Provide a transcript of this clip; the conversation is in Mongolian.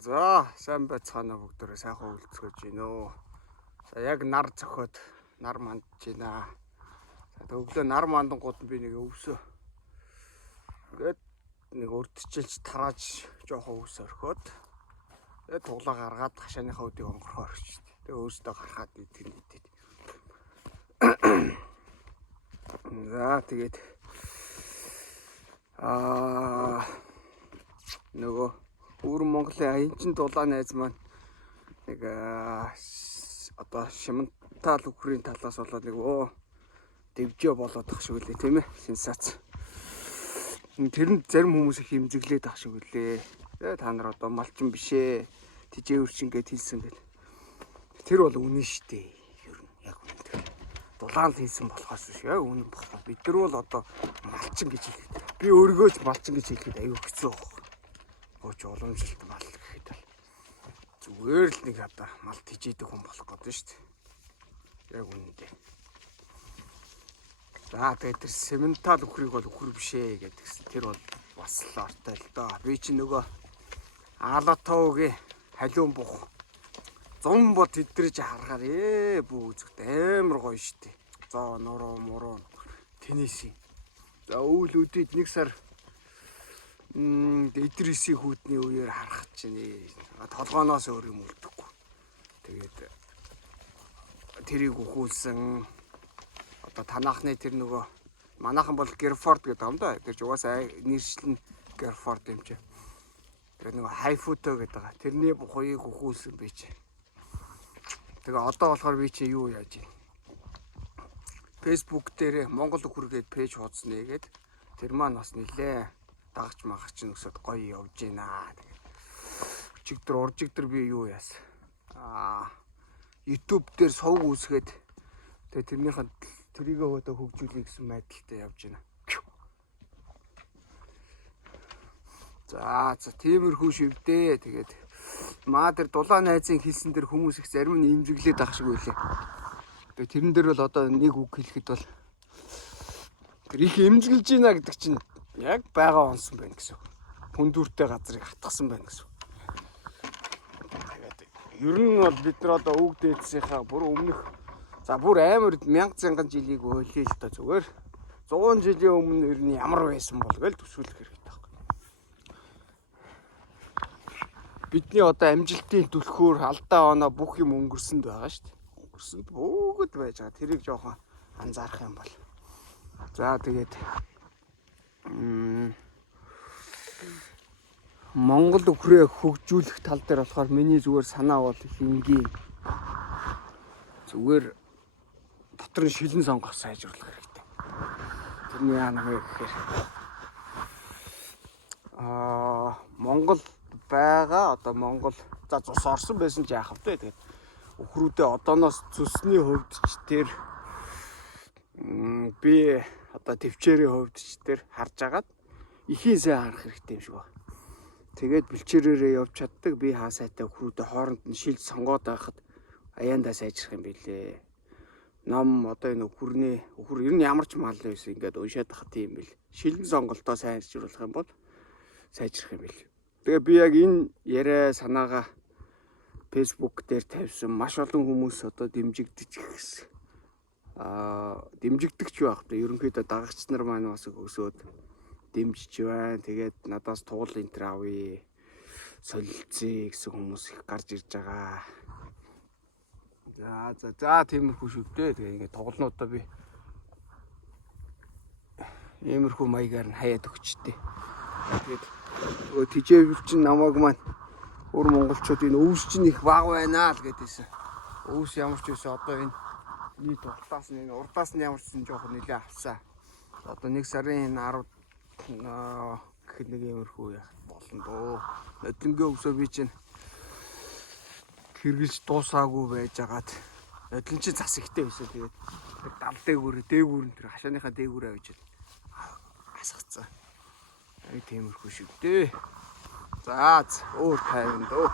За, сайн байцгаана бүгдээрээ сайхан үлцгэж гинэ үү. За яг нар зөхөд нар мандж байна. За өглөө нар мандангууд би нэг өвсөө. Ингээд нэг урдчилж тарааж жоохон өвс орхиод. Тэгээд туглаа гаргаад хашааныхаа өдийг онгорхоо орчих. Тэгээд өөртөө гарахад идэхэд. За тэгээд нөгөө Өвөрн Монголын аянчин дулаан найз маань нэг одоо Шимэнтал үхрийн талаас болоод нэг дэвжээ болоод тах шиг үлээ тийм ээ, сенсац. Тэрэнд зарим хүмүүс их хэмзэглээд тах шиг үлээ. Тэгээ та нар одоо малчин бишээ, тижээ өрчингээд хэлсэн гэл. Тэр бол үнэн штэ. Ер нь яг үнэн. Дулаан л хэлсэн болохоос биш яг үнэн болохоо. Бид нар бол одоо малчин гэж хэлээд. Би өөрийгөө ч малчин гэж хэлэхэд аюу хэцүү байна. Гоч уламжилт мал гэхэд бол зүгээр л нэг одоо мал тижээдэг хүн болох гэдэг шүү дээ. Яг үнэндээ. За тэгээд тэр Симэнтал үхрийг бол үхэр бишээ гэдэгсэн. Тэр бол бас л ортой л доо. Би чи нөгөө Алатаугийн халиун бух зам бод тэдрэж харахаар бүү үзэгт амар гоё шүү дээ. За нуруу тенисийн. За үйл үдид нэг сар Идрисийн хүүтний үеэр харах чинь толгооноос өөр юм үлдэхгүй. Тэгээд тэрийг ухуулсан одоо танахны тэр нөгөө манайхан бол Герфорд гэдэг юм да. Тэр ч угаасаа нэршил нь Герфорд юм чи. Тэр нөгөө хайфуто гэдэг. Тэрний бухыг ухуулсан би чи. Тэгээ одоо болохоор би чи юу яаж юм? Facebook дээр Монгол үхэр гээд пэйж хуудсан нэгээд тэр маань бас нилээ дагч магч нүсэд гоё явж байна. Тэгээд уржигдэр би юу яасан? YouTube дээр сувг үсгээд тэгээд тэрнийхэн тэрийгээ өдөө хөгжүүлэх гэсэн байдалтай явж байна. За тиймэрхүү шивдээ. Тэгээд маа тэр дулаан найзын хэлсэн тэр хүмүүс их зарим нь имзэглээд ах шиг байлээ. Тэгээд тэрэн дээр бол одоо нэг үг хэлэхэд бол тэр их имзэглэж байна гэдэг чинь яг байгаа онсон байна гэсэн. Хүндүртэй газрыг хатгсан байна гэсэн. Ер нь бол бид нар одоо үг дээдсийнхаа бүр өмнөх бүр амар 1000 жилийг ойлъё л та зүгээр 100 жилийн өмнө ер нь ямар байсан бол гэж төсөөлөх хэрэгтэй байна. Бидний одоо амжилтын түлхүүр алдаа оноо бүх юм өнгөрсөнд байгаа шүү дээ. Өнгөрсөнд бүгд байж байгаа. Тэрийг жоохон анзаарах юм бол. За тэгээд Монгол үхрээ хөгжүүлэх тал дээр болохоор миний зүгээр санаа бол их энгийн. Зүгээр дотор нь шилэн сонгох сайжруулах хэрэгтэй. Тэрний яана вэ гэхээр Монгол байгаа одоо Монгол за цус орсон байсан ч яах вэ? Тэгээд үхрүүдээ одооноос цусны хувьд ч тэр би одоо төвчээрийн хувьд ч тэр харж агаад ихийн сайн харах хэрэгтэй юм шиг байна. Тэгээд бэлчээрээрээ явж чаддаг би хаа сайтай үхрүүдээ хооронд нь шил сонгоод байхад аяандаа сайжрах юм билээ. Ном одоо энэ үхэр ер нь ямар ч мал байсан ингээд уншаад тахад тийм бил. Шилэн сонголтоо сайжруулах юм бол сайжрах юм бил. Тэгээ би яг энэ яриа санаагаа Facebook дээр тавьсан маш олон хүмүүс одоо дэмжигдэж гисэн. Дэмжигдэгч байх та ерөнхийдөө дагагч нар маань бас өсөөд дэмжиж байна. Тэгээд надаас туул энтер авъя. Солилцъя гэсэн хүмүүс их гарч ирж байгаа. За тиймэрхүү шүвдээ. Тэгээ ингээд тоглоноодоо би иймэрхүү маягаар нь хаяад өгчтэй. Тэгээд нөгөө тижээвэр чинь намайг маань өөр монголчууд энэ өвс чинь их баг байна л гэдээсэн. Өвс ямар ч байсан одоо энэ нийт уртаас нь энэ урдаас нь ямар ч сан жоохон нэлээ авсан. Одоо 1 сарын 10 гэхэд нэг иймэрхүү яах болно доо. Нодлонгийн өвсөө би чинь хэрглэж дуусаагүй байжгаад нодлон чинь зас ихтэй байсан. Тэгээд дал дээгүүр нь тэр хашааныхаа дээгүүрээ авчиад асгацсан. Яг тиймэрхүү шиг дээ. За өөр тайван дөө.